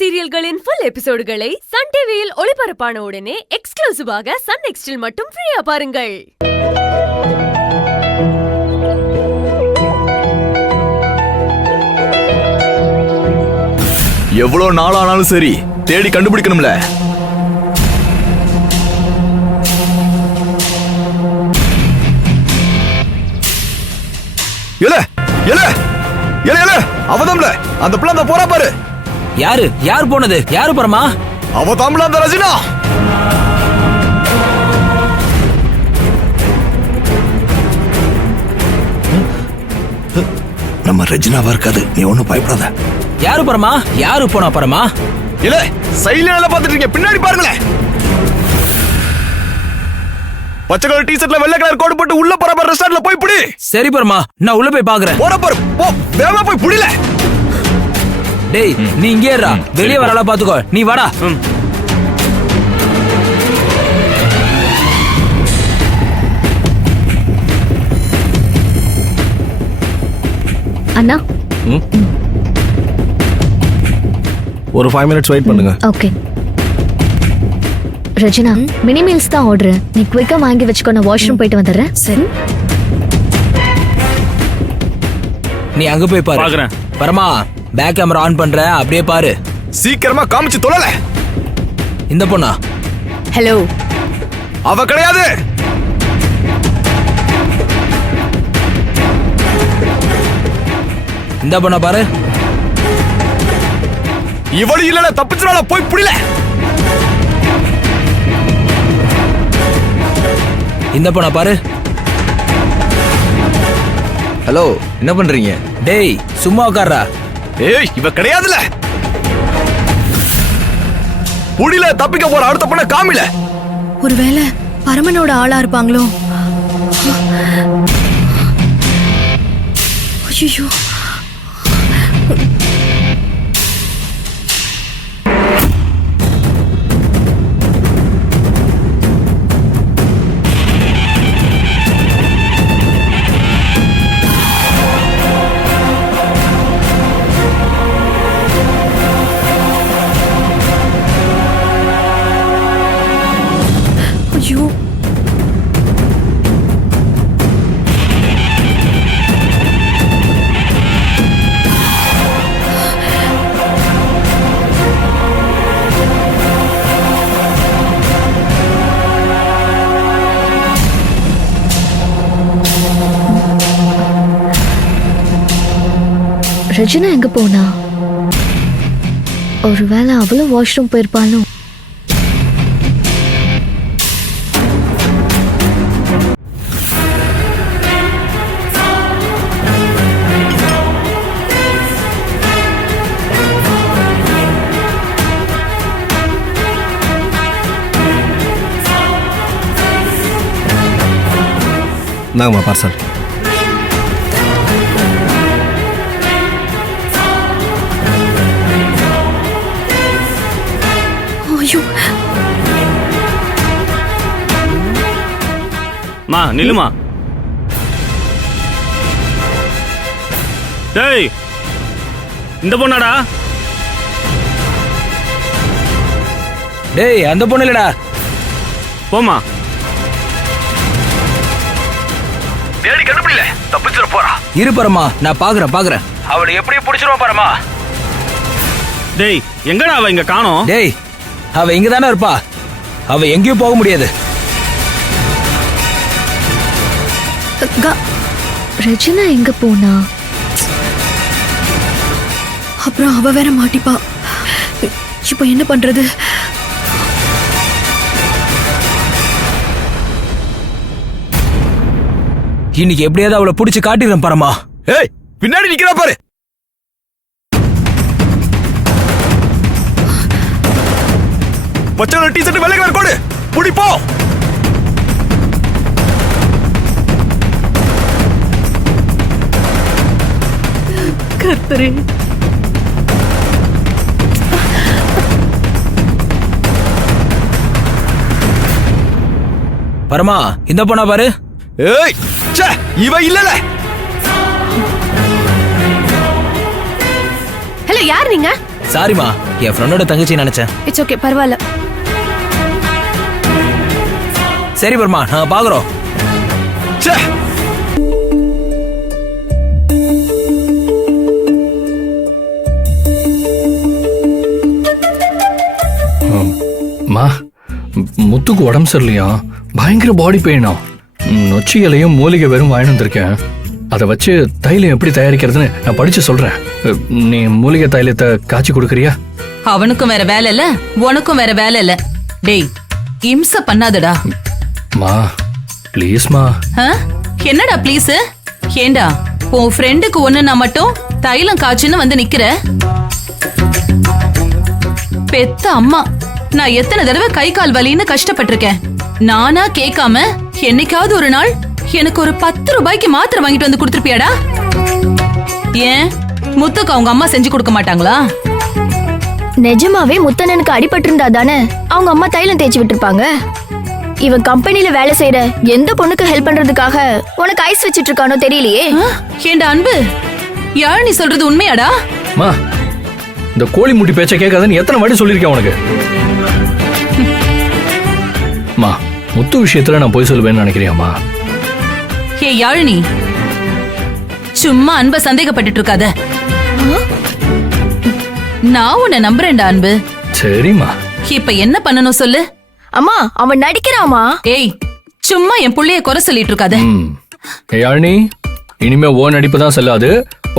சீரியல்களின் full எபிசோடுகளை Sun டிவியில் ஒளிபரப்பான உடனே எக்ஸ்க்ளூசிவாக சன் நெக்ஸ்டில் மட்டும் ஃப்ரீயா பாருங்கள். எவ்வளவு நாளானாலும் சரி தேடி கண்டுபிடிக்கணும்ல. அவதாம்ல அந்த பிள்ளை போறா பாரு. யாரு போனது? யாரு பரமா? அவதாம்ல அந்த ரஜினா. நம்ம ரஜினாவா இருக்காது, நீ ஒண்ணும் பயப்படாத. யாரு பரமா? யாரு போனா பரமா? இல்ல சைலன்ல பாத்துட்டு இருக்கீங்க, பின்னாடி பாருங்களேன். பச்சை கலர் டி-ஷர்ட்ல வெள்ளை கலர் கோட் போட்டு உள்ள போற பாரு, ரெஸ்டாரன்ட்ல போய் புடி. சரி பரமா, நான் உள்ள போய் பாக்குறேன். போற பாரு, போ வேகமா போய் புடில. டேய் நீ இங்கே இருடா, வெளிய வரல பாத்துக்கோ. நீ வாடா. அண்ணா ஒரு 5 minutes வெயிட் பண்ணுங்க. ஓகே. ரஜினா, மினி மீல்ஸ் தான் ஆர்டர். நீ குயிக்கா வாங்கி வச்சுக்கோ, நான் வாஷ்ரூம் போயிட்டு வந்துடுறேன். சரி. நீ அங்க போய் பாரு. பரமா, பேக் கேமரா ஆன் பண்ற, அப்படியே பாரு. சீக்கிரமா காமிச்சு தொலைல. இந்த பொண்ணா? ஹலோ. அவ கிடையாது. இந்த பொண்ணா பாரு. இவளு இல்லல, தப்பிச்சுறாள, போய் புடில. இந்த பொண்ணா பாரு. ஹலோ, என்ன பண்றீங்க? டேய் சும்மா உட்கார்றா. ஏய் இவ கிடையாதுல. புடில, தப்பிக்க போற அடுத்த பொண்ண காமில. ஒருவேளை பரமனோட ஆளா இருப்பாங்களோ? ஐயோ, ஐயோ. ரஜினா எங்க போனா? ஒருவேளை அவளும் வாஷ்ரூம் போயிருப்பாலும். நாங்கம்மா பார்சல். ஐயோ. மா நில்லுமா. டேய் இந்த பொண்ணாடா? டேய் அந்த பொண்ணு இல்லடா. போமா. தேடி கண்டுபிடில, தப்பிச்சுற போறா. இரு பரமா, நான் பாக்குறேன். அவளை எப்படியும் புடிச்சிருவோம் பரமா. டேய் எங்கடா அவ இங்க காணோம்? டேய் அவ இங்க தானே இருப்பா, அவ எங்கேயும் போக முடியாது. ரஜினா எங்க போனா? அப்புறம் அவ வேற மாட்டிப்பா. இப்ப என்ன பண்றது? இன்னைக்கு எப்படியாவது அவளை புடிச்சு காட்டிடுறேன் பரமா. ஏய் பின்னாடி நிக்கிறா பாரு. பச்சை கலர் டி-ஷர்ட் வெள்ளை கலர் கோட் புடி, போ. கர்த்தரே. பரமா, இந்த பொண்ணா பாரு. ஏய் ச்சே, இவ இல்லல. ஹலோ, யார் நீங்க? சாரிமா, என் ஃப்ரெண்டோட தங்கச்சி நினைச்சேன். இட்ஸ் ஓகே, பரவாயில்ல. சரி பர்மா, நாங்க பாக்குறோம். ச்சே. மா, முத்துக்கு உடம்பு சரியில்லையா? பயங்கர பாடி பெயினா. நொச்சி இலையும் மூலிகை வெறும் வாங்கிட்டு வந்திருக்கேன். அதை வச்சு தைலம் எப்படி தயாரிக்கிறதுன்னு நான் படிச்சு சொல்றேன். நீ மூலிகை தைலத்தை காய்ச்சி கொடுக்கறியா? அவனுக்கும் வேற வேலை இல்ல, உனக்கும் வேற வேலை இல்ல. டேய், இம்ச பண்ணாதடா. மா ப்ளீஸ்மா. என்னடா ப்ளீஸ்? ஏண்டா உன் ஃப்ரெண்டுக்கு ஒண்ணுனா மட்டும் தைலம் காய்ச்சுன்னு வந்து நிக்கிற? பெத்த அம்மா, நான் எத்தனை தடவை கை கால் வலின்னு கஷ்டப்பட்டிருக்கேன். நானா கேட்காம என்னைக்காவது ஒரு நாள் எனக்கு ஒரு 10 ரூபாய்க்கு மாத்திரை வாங்கிட்டு வந்து கொடுத்துருப்பியாடா? ஏன் முத்துக்கு அவங்க அம்மா செஞ்சு கொடுக்க மாட்டாங்களா? நிஜமாவே முத்தண்ணனுக்கு அடிபட்டு இருந்தா தானே அவங்க அம்மா தைலம் தேய்ச்சி விட்டுருப்பாங்க. இவன் கம்பெனில வேலை செய்யற எந்த பொண்ணுக்கு ஹெல்ப் பண்றதுக்காக உனக்கு ஐஸ் வச்சிட்டு இருக்கானோ தெரியலையே. ஏண்டா அன்பு, யார் நீ சொல்றது உண்மையாடா? மா, இந்த கோழி முட்டி பேச்ச கேட்காதன்னு எத்தனை வாட்டி சொல்லிருக்கேன் உனக்கு? மா, முத்து விஷயத்துல நான் போய் சொல்லுவேன்னு நினைக்கிறியாமா? ஏ யாழினி, சும்மா அன்ப சந்தேகப்பட்டுட்டு இருக்காத. நான் உன்னை நம்புறேன்டா அன்பு. சரிம்மா. இப்ப என்ன பண்ணணும் சொல்லு? அம்மா, அவன் நடிக்கிறாமா. ஏய், சும்மா என் புள்ளைய குறை சொல்லிட்டு இருக்காத. யாழினி, இனிமே ஓ நடிப்பு தான் செல்லாது.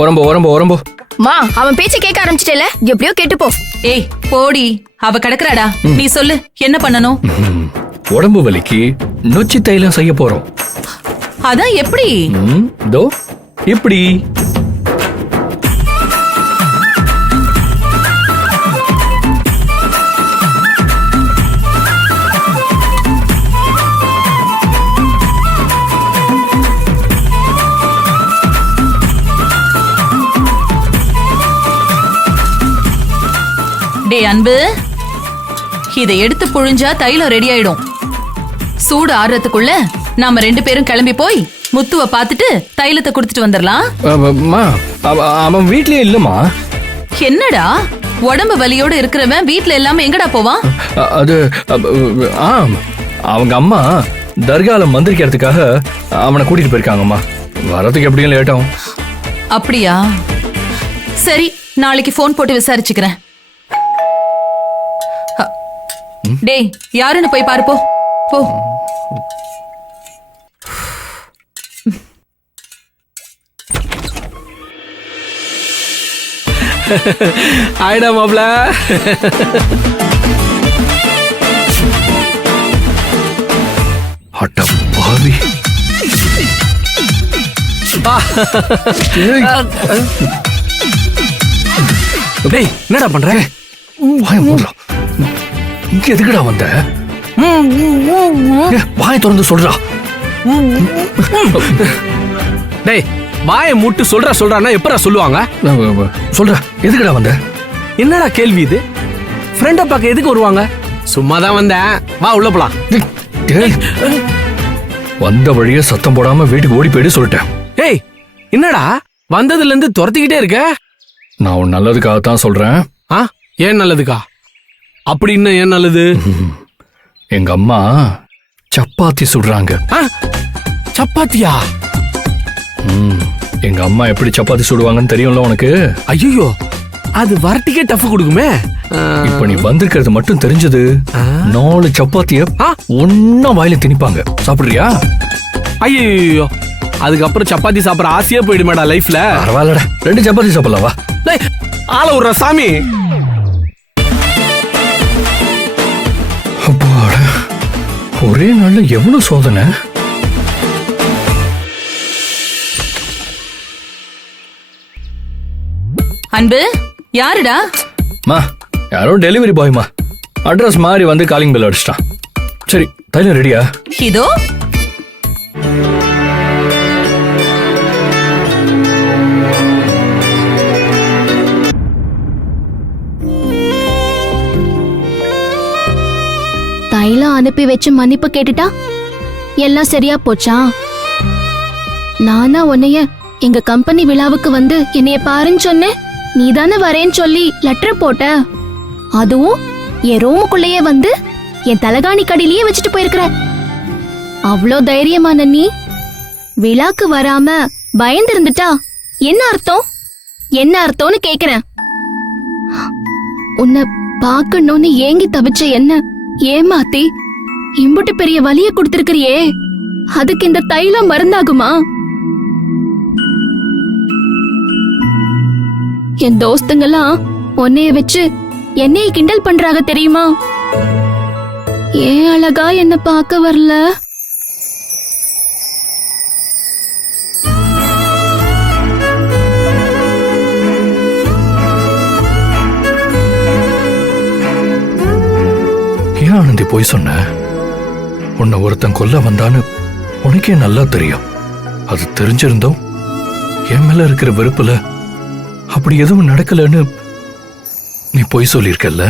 உரம்போ உரம்போ உரம்போ. மா, அவன் பேச்ச கேட்க ஆரம்பிச்சிட்டேல, எப்படியோ கேட்டு போ. ஏய் போடி, அவ கிடக்குறாடா. நீ சொல்லு என்ன பண்ணணும்? உடம்பு வலிக்கு நொச்சி தைலம் செய்ய போறோம். அதான் எப்படி? தோ இப்படி. டே அன்பு, இதை எடுத்து புழிஞ்சா தைலம் ரெடி ஆயிடும். சூடு ஆறுறதுக்குள்ள நாம 2 பேரும் கிளம்பி போய் முத்துவ பாத்துட்டு தைலத்தை குடுத்துட்டு வந்துடலாம். அவன் வீட்லயே இல்லம்மா. என்னடா, உடம்பு வலியோட இருக்கிறவன் வீட்ல இல்லாம எங்கடா போவான்? அது அவங்க அம்மா தர்கால மந்திரிக்கிறதுக்காக அவனை கூட்டிட்டு போயிருக்காங்கம்மா. வரதுக்கு எப்படியும் லேட் ஆகும். அப்படியா? சரி, நாளைக்கு போன் போட்டு விசாரிச்சுக்கிறேன். டேய், யாருன்னு போய் பாரு போ. போ. ஆயிடா மாப்ள. அட்ட பாவி. டேய், என்னடா பண்ற? இங்க எதுக்குடா வந்த? வாயை திறந்து சொல்றா. டேய், வாயை மூட்டு சொல்றான்னா எப்படா சொல்லுவாங்க? சொல்றா, எதுக்குடா வந்த? என்னடா கேள்வி இது? ஃப்ரெண்ட பார்க்க எதுக்கு வருவாங்க? சும்மாதான் வந்தேன், வா உள்ள போலாம். வந்த வழியே சத்தம் போடாம வீட்டுக்கு ஓடி போயிட்டு சொல்லிட்டேன். ஏய், என்னடா வந்ததுல இருந்து துரத்திக்கிட்டே இருக்க? நான் உன் நல்லதுக்காகத்தான் சொல்றேன். ஏன் நல்லதுக்கா? அப்படி இன்னும் ஏன் நல்லது? எங்க அம்மா சப்பாத்தி சுடுறாங்க. சப்பாத்தியா? எங்க அம்மா எப்படி சப்பாத்தி சுடுவாங்கன்னு தெரியும்ல உனக்கு? ஐயோ, அது வரட்டிக்கே டஃப் கொடுக்குமே. இப்ப நீ வந்திருக்கிறது மட்டும் தெரிஞ்சது 4 சப்பாத்திய ஒன்னா வாயில திணிப்பாங்க. சாப்பிடுறியா? ஐயோ, அதுக்கப்புறம் சப்பாத்தி சாப்பிட ஆசையே போயிடுமேடா லைஃப்ல. பரவாயில்லடா, 2 சப்பாத்தி சாப்பிடலாம் வா. ஆள விடுற சாமி. அப்பாடா, ஒரே நாள்ல எவ்வளவு சோதனை. அன்பு, யாருடா? மா, யாரோ டெலிவரி பாய்மா. அட்ரஸ் மாறி வந்து காலிங் பெல் அடிச்சிட்டான். சரி, தைலம் ரெடியா? இதோ. தைலம் அனுப்பி வச்சு மன்னிப்பு கேட்டுட்டா எல்லாம் சரியா போச்சா? நானா உன்னைய எங்க கம்பெனி விழாவுக்கு வந்து என்னைய பாருன்னு சொன்னேன். நீ தானே வரேன்னு சொல்லி லெட்டர் போட்ட, அதுவும் என் ரூமுக்குள்ளேயே வந்து என் தலகாணி கடியிலேயே வச்சுட்டு போயிருக்கிற. அவ்வளோ தைரியமான நீ விழாக்கு வராம பயந்து இருந்துட்டா என்ன அர்த்தம்? என்ன அர்த்தம்னு கேக்குறேன். உன்னை பார்க்கணும்னு ஏங்கி தவிச்ச என்ன ஏமாத்தி இம்புட்டு பெரிய வலிய கொடுத்திருக்கிறியே, அதுக்கு இந்த தைலம் மருந்தாகுமா? என் தோஸ்துங்கெல்லாம் உன்னைய வச்சு என்னைய கிண்டல் பண்றாங்க தெரியுமா? ஏன் அழகா என்ன பார்க்க வரல? ஏன் ஆனந்தி போய் சொன்ன? உன்னை ஒருத்தன் கொல்ல வந்தான்னு உனக்கே நல்லா தெரியும். அது தெரிஞ்சிருந்தோம் என் மேல இருக்கிற வெறுப்புல அப்படி எதுவும் நடக்கலன்னு நீ போய் சொல்லியிருக்கல்ல.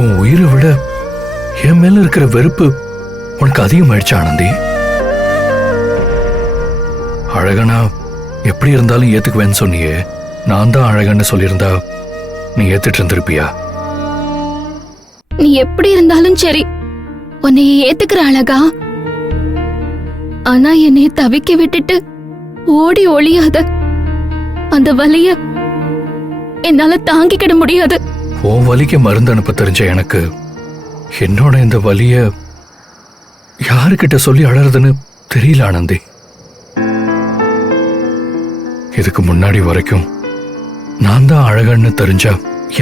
உன் உயிரை விட என் மேல இருக்கிற வெறுப்பு உனக்கு அதிகமாயிடுச்சு ஆனந்தி. அழகனா எப்படி இருந்தாலும் ஏத்துக்குவேன்னு சொன்னியே, நான் தான் அழகன்னு சொல்லியிருந்தா நீ ஏத்துட்டு இருந்திருப்பியா? நீ எப்படி இருந்தாலும் சரி, உன்னைய ஏத்துக்கிற அழகா. ஆனா என்னைய தவிக்க விட்டுட்டு ஓடி ஒளியாத அந்த வலிய என்னால தாங்கிக்கிட முடியாது. உன் வலிக்கு மருந்து அனுப்ப தெரிஞ்ச எனக்கு என்னோட இந்த வலிய யாருக்கிட்ட சொல்லி அழறதுன்னு தெரியல ஆனந்தி. இதுக்கு முன்னாடி வரைக்கும் நான் தான் அழகன்னு தெரிஞ்சா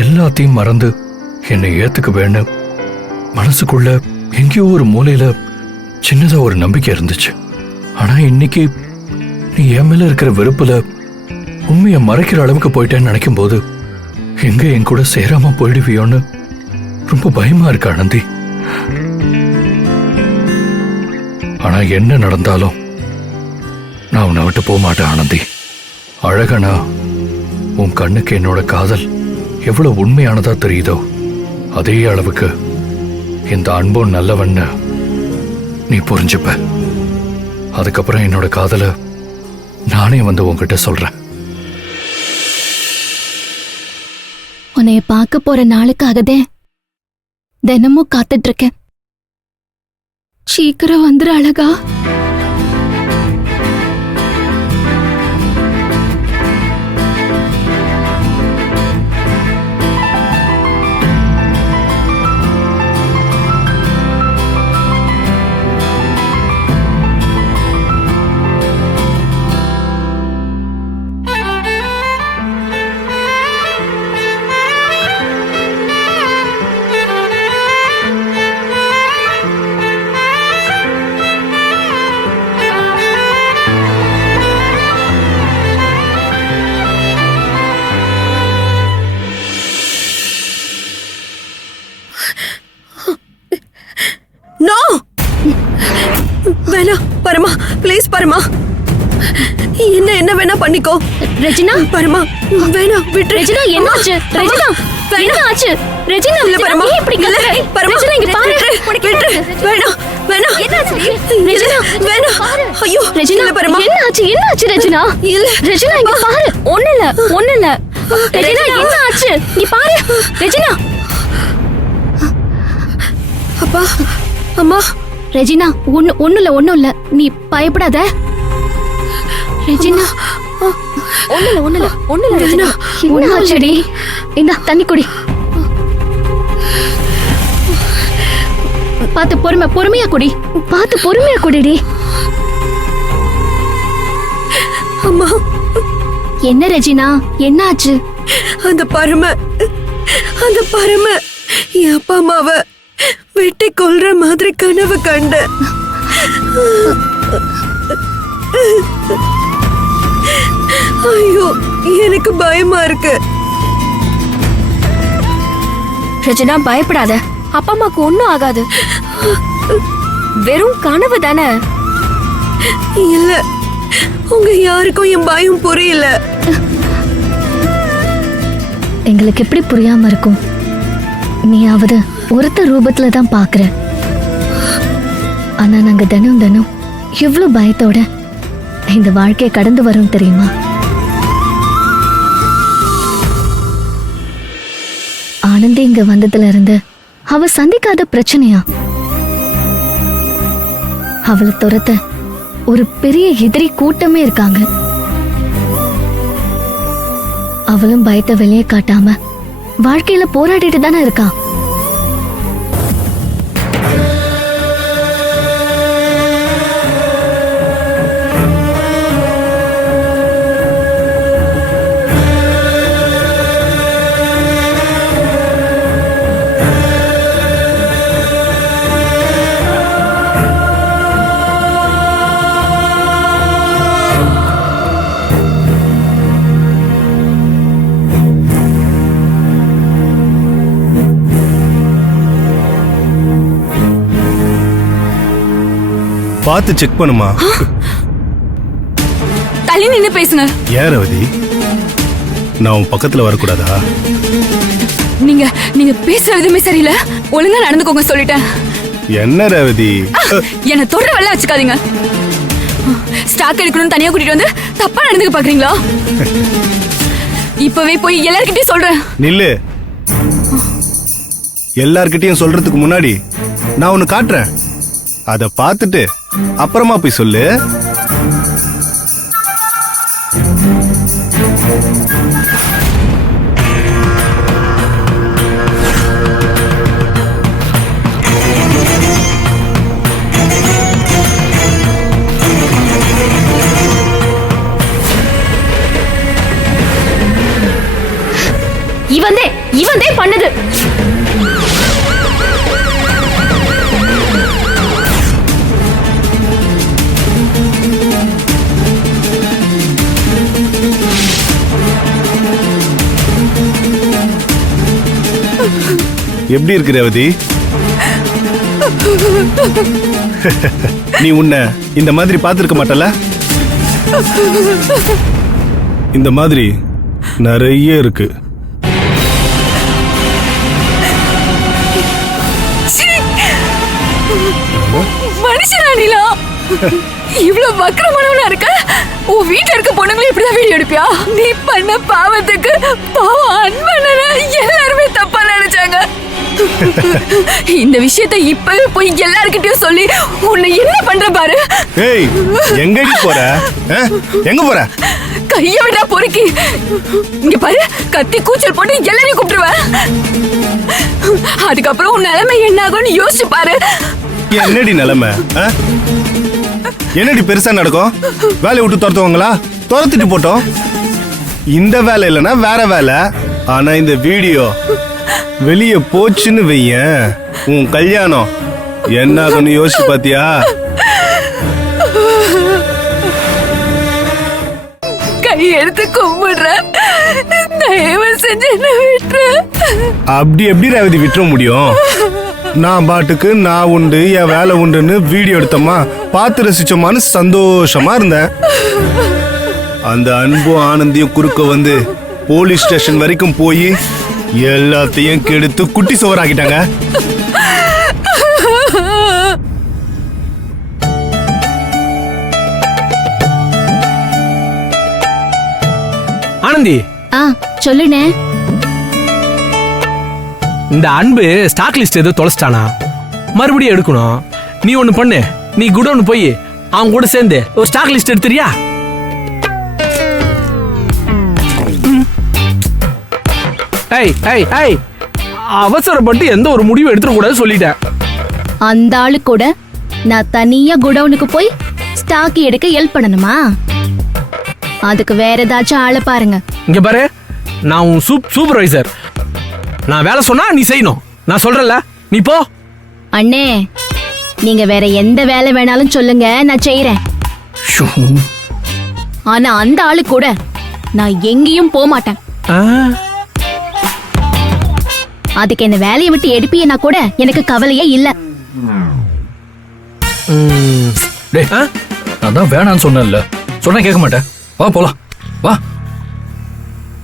எல்லாத்தையும் மறந்து என்னை ஏத்துக்குவேன்னு மனசுக்குள்ள எங்கேயோ ஒரு மூலையில சின்னதா ஒரு நம்பிக்கை இருந்துச்சு. ஆனா இன்னைக்கு நீ என் மேல இருக்கிற வெறுப்புல உண்மையை மறைக்கிற அளவுக்கு போயிட்டேன்னு நினைக்கும் போது எங்க என் கூட சேராம போயிடுவியோன்னு ரொம்ப பயமா இருக்கு ஆனந்தி. ஆனா என்ன நடந்தாலும் நான் உன்னை விட்டு போக மாட்டேன் ஆனந்தி. அழகனா உன் கண்ணுக்கு என்னோட காதல் எவ்வளவு உண்மையானதா தெரியுதோ அதே அளவுக்கு இந்த அன்பும் நல்லவன்னு நீ புரிஞ்சுப்ப. அதுக்கப்புறம் என்னோட காதலை நானே வந்து உன்கிட்ட சொல்றேன். உன்னைய பார்க்க போற நாளுக்காகதே தினமும் காத்துட்டு இருக்கேன். சீக்கிரம் வந்துரு அழகா. பரமா ப்ளீஸ் பரமா, என்ன வேணா பண்ணிக்கோ. ரெஜினா பரமா வேணா விட்டு. ரெஜினா என்னாச்சு? ரெஜினா என்னாச்சு? ரெஜினா இல்ல பரமா, நீ இப்படி இல்ல பரமா, ரெஜினா இங்க பாரு. விட்டு வேணா வேணா. என்னாச்சு? ரெஜினா வேணா. ஐயோ ரெஜினா இல்ல பரமா. என்னாச்சு ரெஜினா? இல்ல ரெஜினா இங்க பாரு. ஒண்ணு இல்ல ரெஜினா என்னாச்சு? நீ பாரு ரெஜினா. அப்பா அம்மா. ரெஜினா ஒண்ணும் இல்ல நீ பயப்படாத. ரெஜினா ஒண்ணும் இல்ல ரெஜினா. ஒண்ணாச்சடி. இந்த தண்ணி குடி. பாத்து பொறுமையா குடிடி. அம்மா என்ன ரெஜினா என்னாச்சு? அந்த பரம என் அப்பா அம்மாவை வெட்டி கொல்ற மாதிரி கனவு கண்ட. ஐயோ எனக்கு பயமா இருக்கு. ரெஜினா பயப்படாத, அப்பா அம்மாக்கு ஒண்ணும் ஆகாது. வெறும் கனவு தானே. இல்ல உங்க யாருக்கும் என் பயம் புரியல. எங்களுக்கு எப்படி புரியாம இருக்கும்? நீயாவது ஒருத்த ரூபத்துல தான் பாக்குற. ஆனா நாங்க தினம் எவ்வளவு பயத்தோட இந்த வாழ்க்கையை கடந்து வரோம் தெரியுமா? ஆனந்தி இங்க வந்ததுல இருந்து அவ சந்திக்காத பிரச்சனையா? அவளை துரத்த ஒரு பெரிய எதிரி கூட்டமே இருக்காங்க. அவளும் பயத்தை வெளியே காட்டாம வாழ்க்கையில போராடிட்டு தானே இருக்கா. பார்த்து செக் பண்ணுமா. தள்ளி நின்னு பேசுங்க. ஏன் ரேவதி, நான் உன் பக்கத்துல வரக்கூடாதா? நீங்க பேசுற விதமே சரியில்லை. ஒழுங்கா நடந்துக்கோங்க சொல்லிட்டேன். என்ன ரேவதி, என்ன தொடர வெள்ள வச்சுக்காதீங்க. ஸ்டாக் எடுக்கணும்னு தனியா கூட்டிட்டு வந்து தப்பா நடந்துக்க பாக்குறீங்களா? இப்பவே போய் எல்லார்கிட்டயும் சொல்றேன். நில்லு. எல்லார்கிட்டயும் சொல்றதுக்கு முன்னாடி நான் ஒன்னு காட்டுறேன். அத பார்த்துட்டு அப்புறமா போய் சொல்லு. இவந்தே பண்ணது. எப்படி இருக்கு ரேவதி? நீ உன்னை இந்த மாதிரி பார்த்திருக்க மாட்டல? இந்த மாதிரி நிறைய இருக்கு. மனுஷனாடிலா இவ்வளவு வக்கரமானவனா இருக்க. உன் வீட்டுல இருக்க பொண்ணுங்களே இப்படிதான் வீடியோ எடுப்பியா? நீ பண்ண பாவத்துக்கு பாவம் அன்பண்ணன எல்லாருமே தப்பா நினைச்சாங்க. இந்த விஷயத்தை இப்பவே போய் எல்லார்கிட்டயும் சொல்லி உன்னை என்ன பண்ற பாரு. ஏய், எங்கடி போற? எங்க போற? கைய விடா பொறுக்கி. இங்க பாரு, கத்தி கூச்சல் போட்டு எல்லாரையும் கூப்பிட்டுருவேன். அதுக்கப்புறம் உன் நிலைமை என்ன ஆகும்னு யோசிச்சு பாரு. என்னடி நிலைமை? என்னடி பெருசா நடக்கும்? வேலையை விட்டு துரத்துவாங்களா? துரத்திட்டு போட்டோம். இந்த வேலை இல்லைன்னா வேற வேலை. ஆனா இந்த வீடியோ வெளியே போச்சுன்னு வையேன், உன் கல்யாணம் என்ன ஆகும்னு யோசிச்சு பாத்தியா? கையெடுத்து கும்பிடுற, தயவு செஞ்சு என்ன விட்டுரு. அப்படி எப்படி ரேவதி விட்டுற முடியும்? நான் பாட்டுக்கு நான் உண்டு என் வேலை உண்டுன்னு வீடியோ எடுத்தோமா, பார்த்து ரசிச்சோமான்னு சந்தோஷமா இருந்தேன். அந்த அன்பும் ஆனந்தியும் குறுக்க வந்து போலீஸ் ஸ்டேஷன் வரைக்கும் போய் எல்லாத்தையும் கெடுத்து குட்டி சோறாக்கிட்டாங்க. ஆனந்தி, சொல்லுனே. இந்த அன்பு ஸ்டாக் லிஸ்ட் ஏதோ தொலைச்சிட்டானா? மறுபடியும் எடுக்கணும். நீ ஒண்ணு பண்ணு, நீ குடோன் போய் அவன் கூட சேர்ந்து ஒரு ஸ்டாக் லிஸ்ட் எடுத்துறியா? அவசரப்பட்டு எந்த ஒரு முடிவு எடுத்துட கூடாது சொல்லிட்டேன். அந்த ஆளு கூட நான் தனியா குடவுனுக்கு போய் ஸ்டாக் எடுக்க ஹெல்ப் பண்ணணுமா? அதுக்கு வேற ஏதாச்சும் ஆளை பாருங்க. இங்க பாரு, நான் உன் சூப்பர்வைசர். நான் வேலை சொன்னா நீ செய்யணும். நான் சொல்றேன்ல, நீ போ. அண்ணே, நீங்க வேற எந்த வேலை வேணாலும் சொல்லுங்க, நான் செய்யறேன். ஆனா அந்த ஆளு கூட நான் எங்கேயும் போக மாட்டேன். அதுக்கு என்ன வேலையை விட்டு எடுப்பியனா கூட எனக்கு கவலையே இல்ல. அதான் வேணான்னு சொன்னேன்ல, சொன்னா கேட்க மாட்டேன். வா போலாம், வா.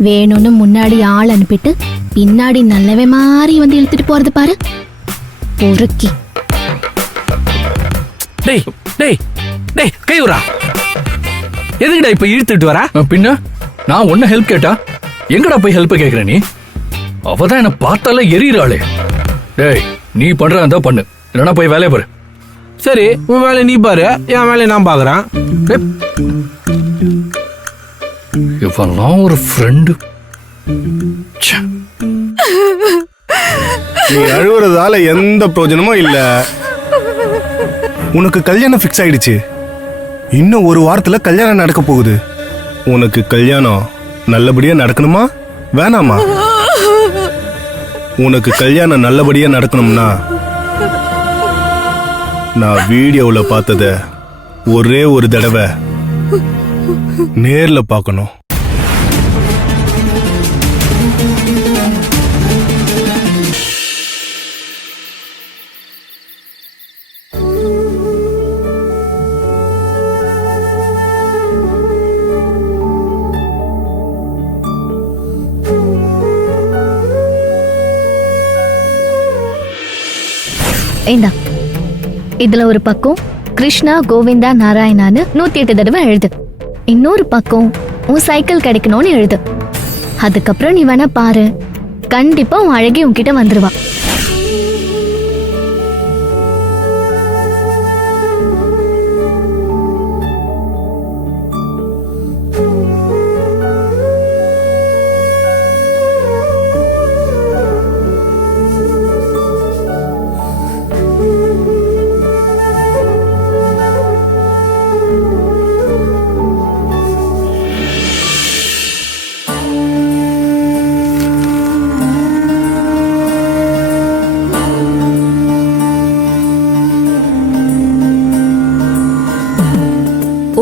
வேணும்னு முன்னாடி ஆள் அனுப்பிட்டு பின்னாடி நல்லவே மாறி வந்து இழுத்துட்டு போறது பாரு, பொறுக்கி. டேய் டேய் டேய், கையுறா. எதுக்குடா இப்ப இழுத்துட்டு வர? பின்ன நான் ஒன்ன ஹெல்ப் கேட்டா எங்கடா போய் ஹெல்ப் கேக்குற நீ? அவதான் என்ன பார்த்தாலே எரியறாளே. டேய், நீ பண்றதா பண்ணு, இல்லைன்னா போய் வேலையை பாரு. சரி, உன் வேலையை நீ பாரு, என் வேலையை நான் பாக்குறேன். இவெல்லாம் ஒரு ஃப்ரெண்டு. நீ அழுவுறதால எந்த பிரயோஜனமும் இல்ல. உனக்கு கல்யாணம் ஃபிக்ஸ் ஆயிடுச்சு. இன்னும் ஒரு வாரத்துல கல்யாணம் நடக்க போகுது. உனக்கு கல்யாணம் நல்லபடியா நடக்கணுமா வேணாமா? உனக்கு கல்யாணம் நல்லபடியா நடக்கணும்னா நான் வீடியோவில் பார்த்தத ஒரே ஒரு தடவை நேர்ல பார்க்கணும். இந்தா, இதுல ஒரு பக்கம் கிருஷ்ணா கோவிந்தா நாராயணான்னு 108 தடவை எழுது. இன்னொரு பக்கம் உன் சைக்கிள் கிடைக்கணும்னு எழுது. அதுக்கப்புறம் நீ வேணா பாரு, கண்டிப்பா உன் அழகி உன்கிட்ட வந்துருவா.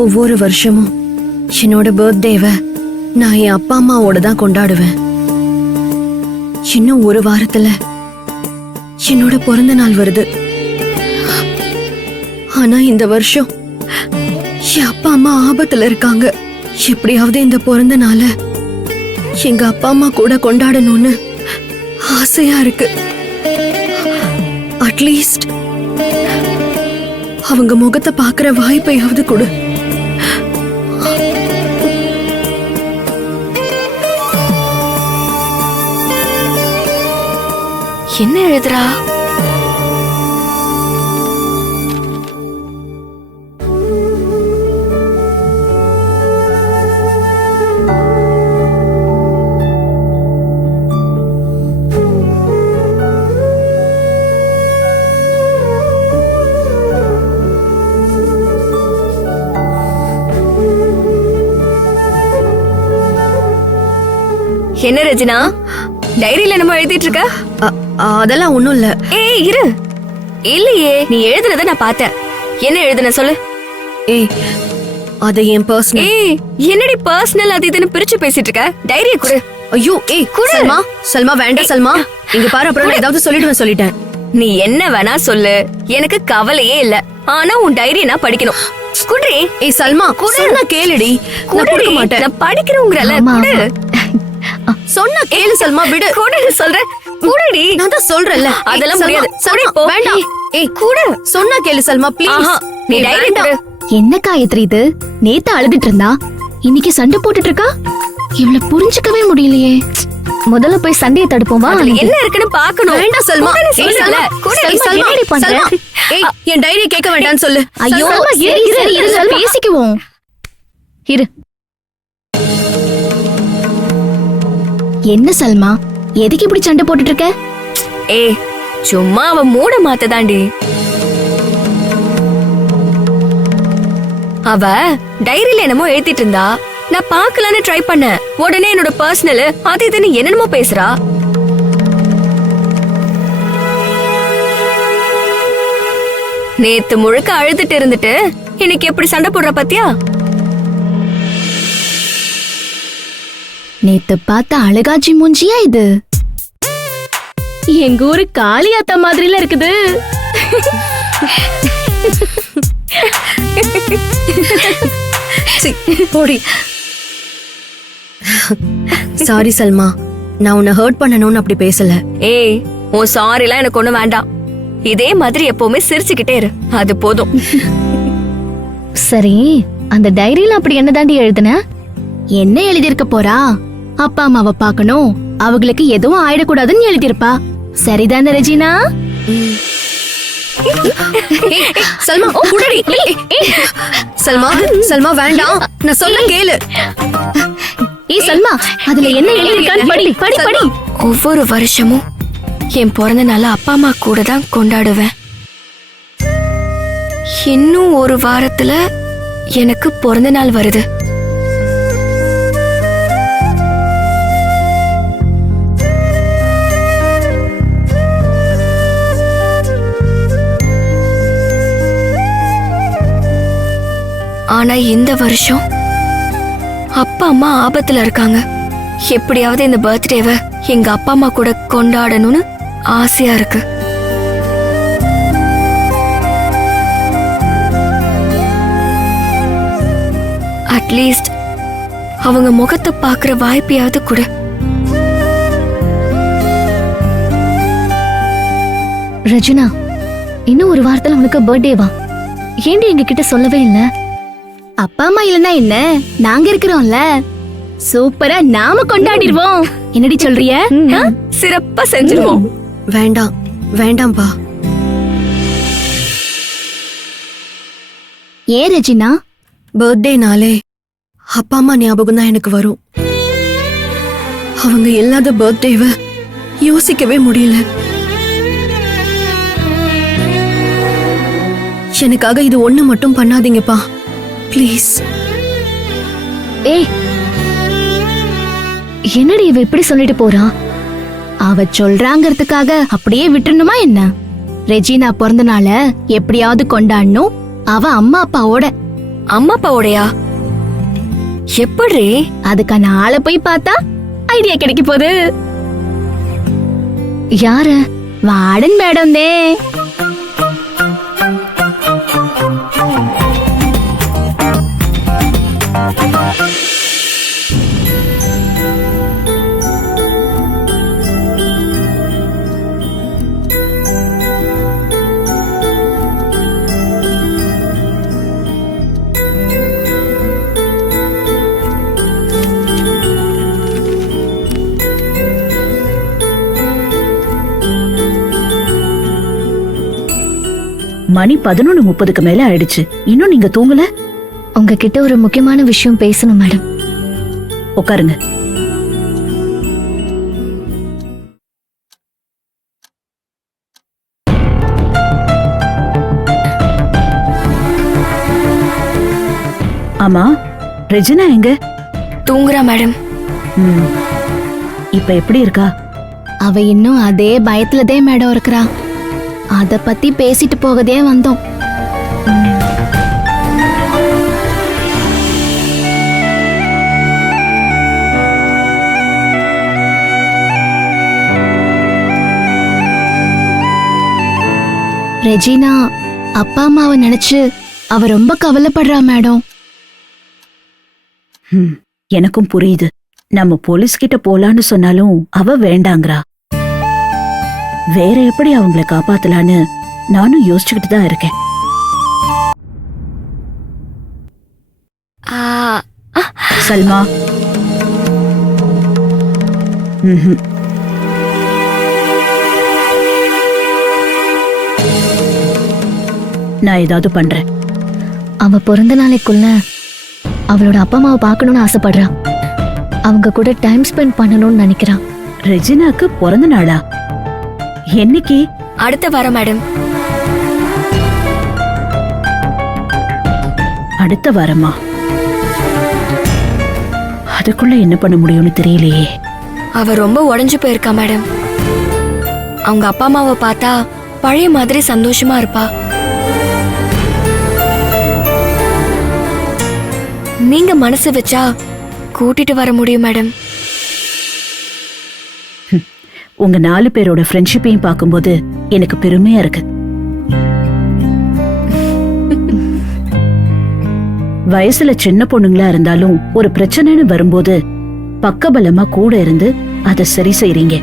ஒவ்வொரு வருஷமும் என்னோட பர்த்டேவை நான் என் அப்பா அம்மாவோட தான் கொண்டாடுவேன். இன்னும் ஒரு வாரத்துல என்னோட பிறந்த நாள் வருது. ஆனா இந்த வருஷம் என் அப்பா அம்மா ஆபத்துல இருக்காங்க. எப்படியாவது இந்த பிறந்த நாள எங்க அப்பா அம்மா கூட கொண்டாடணும்னு ஆசையா இருக்கு. அட்லீஸ்ட் அவங்க முகத்தை பாக்குற வாய்ப்பையாவது கொடு. என்ன எழுதுறா? என்ன ரஜினா, டைரியில என்னமோ எழுதிட்டு இருக்க? அதெல்லாம் ஒண்ணும் இல்ல. ஏய் இரு. இல்லையே, நீ எழுதுனத நான் பார்த்தேன். என்ன எழுதுன சொல்லு. ஏய், அது என் பர்சனல். ஏய், என்னடி பர்சனல் அது இதுன்னு பிரிச்சு பேசிட்டு இருக்க? டைரியை குடு. ஐயோ, ஏய் குடு. சல்மா, சல்மா வேண்டாம் சல்மா. இங்க பாரு, அப்புறம் நான் ஏதாவது சொல்லிட்டேன். நீ என்ன வேணா சொல்லு, எனக்கு கவலையே இல்ல. ஆனா உன் டைரியை நான் படிக்கணும். குடுறி. ஏய் சல்மா, சொன்னா கேளுடி. நான் கொடுக்க மாட்டேன். நான் படிக்கிறேங்கறல. குடு. சொன்னா கேளு சல்மா, விடு. குடு சொல்றேன். குடுடி. நான் தான் சொல்றேன்ல. அதெல்லாம் முடியாது. சரி போ. வேண்டாம். ஏய் குடு. சொன்னா கேளு சல்மா ப்ளீஸ். நீ டைரி குடு. என்ன காயத்ரி இது? நேத்து அழுதுட்டு இருந்தா, இன்னைக்கு சண்டை போட்டுட்டு இருக்கா. இவளை புரிஞ்சுக்கவே முடியலையே. முதல்ல போய் சண்டையை தடுப்போமா? என்ன இருக்குன்னு பாக்கணும். வேண்டாம் சல்மா. ஏய் சல்மா, என்னடி பண்ற? ஏய் என் டைரியை கேட்க வேண்டாம்னு சொல்லு. ஐயோ இரு பேசிக்குவோம். இரு. என்ன சல்மா, எதுக்கு இப்படி சண்டை போட்டுட்டு இருக்க? ஏய் சும்மா அவ மூட மாத்ததாண்டி. அவ டைரியில என்னமோ எழுதிட்டு இருந்தா. நான் பாக்கலான்னு ட்ரை பண்ணேன். உடனே என்னோட பர்சனல் அது இதுன்னு என்னென்னமோ பேசுறா. நேத்து முழுக்க அழுதுட்டு இருந்துட்டு இன்னைக்கு எப்படி சண்டை போடுற பாத்தியா? நேத்து பார்த்த அழகாஜி மூஞ்சியா இது? எங்க ஊரு காளியாத்தா மாதிரில இருக்குது. போடி. சாரி சல்மா, நான் உன்னை ஹர்ட் பண்ணணும்னு அப்படி பேசல. ஏய், உன் சாரி எல்லாம் எனக்கு ஒண்ணு வேண்டாம். இதே மாதிரி எப்பவுமே சிரிச்சுக்கிட்டே இரு, அது போதும். சரி, அந்த டைரியில அப்படி என்ன தாண்டி எழுதுன? என்ன எழுதியிருக்க போறா? அப்பா அம்மாவை பார்க்கணும், அவங்களுக்கு எதுவும் ஆயிடக்கூடாதுன்னு எழுதியிருப்பா. சரிதானே ரெஜினா? சல்மா குடடி. சல்மா வேண்டாம், நான் சொல்ல கேளு. ஏய் சல்மா, அதுல என்ன எழுதிருக்கான்னு படி படி படி. ஒவ்வொரு வருஷமும் என் பிறந்த நாள அப்பா அம்மா கூட தான் கொண்டாடுவேன். இன்னும் ஒரு வாரத்துல எனக்கு பிறந்த நாள் வருது. ஆனா இந்த வருஷம் அப்பா அம்மா ஆபத்துல இருக்காங்க. எப்படியாவது இந்த பர்த்டேவை எங்க அப்பா அம்மா கூட கொண்டாடணும்னு ஆசையா இருக்கு. அட்லீஸ்ட் அவங்க முகத்தை பாக்குற வாய்ப்பையாவது கூட. ரஜினா, இன்னும் ஒரு வாரத்துல உனக்கு பர்த்டேவா? ஏண்டி எங்க கிட்ட சொல்லவே இல்ல? அப்பா அம்மா இல்லனா என்ன, நாங்க இருக்கிறோம்ல. சூப்பரா நாம கொண்டாடிடுவோம். என்னடி சொல்றிய? சிறப்பா செஞ்சிருவோம். வேண்டாம் வேண்டாம்பா. ஏன் ரெஜினா? பர்த்டேனாலே அப்பா அம்மா ஞாபகம் தான் எனக்கு வரும். அவங்க இல்லாத பர்த்டேவை யோசிக்கவே முடியல. எனக்காக இது ஒண்ணு மட்டும் பண்ணாதீங்கப்பா, ப்ளீஸ். ஏய், என்னடி இவ இப்படி சொல்லிட்டு போறா? அவ சொல்றாங்கிறதுக்காக அப்படியே விட்டுணுமா என்ன? ரெஜினா பிறந்த நாள எப்படியாவது கொண்டாடணும். அவ அம்மா அப்பாவோட. அம்மா அப்பாவோடையா? எப்படி? அதுக்கான ஆளை போய் பார்த்தா ஐடியா கிடைக்க போகுது. யாரு? வார்டன் மேடம் தே. மணி 11:30க்கு மேல ஆயிடுச்சு. இன்னும் நீங்க தூங்கல? உங்ககிட்ட ஒரு முக்கியமான விஷயம் பேசணும் மேடம். உட்காருங்க. ஆமா, ரெஜினா எங்க? தூங்குறா மேடம். இப்ப எப்படி இருக்கா? அவ இன்னும் அதே பயத்துலதே மேடம் இருக்கிறா. அத பத்தி பேசிட்டு போகதே வந்தோம். ரெஜினா அப்பா அம்மாவை நினைச்சு அவ ரொம்ப கவலைப்படுறா மேடம். எனக்கும் புரியுது. நம்ம போலீஸ் கிட்ட போலான்னு சொன்னாலும் அவ வேண்டாங்கிறா. வேற எப்படி அவங்கள காப்பாத்தலான்னு நானும் யோசிச்சுக்கிட்டு தான் இருக்கேன். சல்மா, நான் ஏதாவது பண்றேன். அவ பிறந்த நாளைக்குள்ள அவளோட அப்பா அம்மாவை பார்க்கணும்னு ஆசைப்படுறா. அவங்க கூட டைம் ஸ்பெண்ட் பண்ணணும்னு நினைக்கிறா. ரெஜினாக்கு பிறந்த நாளா? என்னைக்கு? அடுத்த வாரம் மேடம். அடுத்த வாரமா? அதுக்குள்ள என்ன பண்ண முடியும்னு தெரியலையே. அவ ரொம்ப உடைஞ்சு போயிருக்கா மேடம். அவங்க அப்பா அம்மாவை பார்த்தா பழைய மாதிரி சந்தோஷமா இருப்பா. நீங்க மனசு வச்சா கூட்டிட்டு வர முடியும் மேடம். உங்க 4 பேரோட ஃப்ரெண்ட்ஷிப்பையும் பார்க்கும்போது எனக்கு பெருமையா இருக்கு. வயசுல சின்ன பொண்ணுங்களா இருந்தாலும் ஒரு பிரச்சனைன்னு வரும்போது பக்கபலமா கூட இருந்து அதை சரி செய்றீங்க.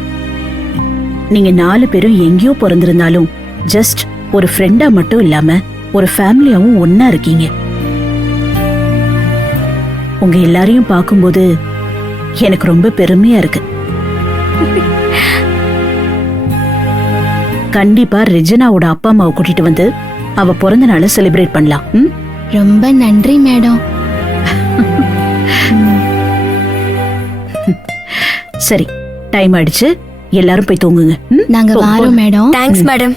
நீங்க 4 பேரும் எங்கேயோ பிறந்திருந்தாலும் ஜஸ்ட் ஒரு ஃப்ரெண்டா மட்டும் இல்லாம ஒரு ஃபேமிலியாவும் ஒன்னா இருக்கீங்க. உங்க எல்லாரையும் பார்க்கும்போது எனக்கு ரொம்ப பெருமையா இருக்கு. கண்டிப்பா ரெஜினாவோட அப்பா அம்மாவை கூட்டிட்டு வந்து அவ பிறந்த நாளை செலிப்ரேட் பண்ணலாம். ம்? ரொம்ப நன்றி மேடம். சரி, டைம் ஆயிடுச்சு, எல்லாரும் போய் தூங்குங்க. ம்? நாங்க போ, போ. வாரோம் மேடம். Thanks madam.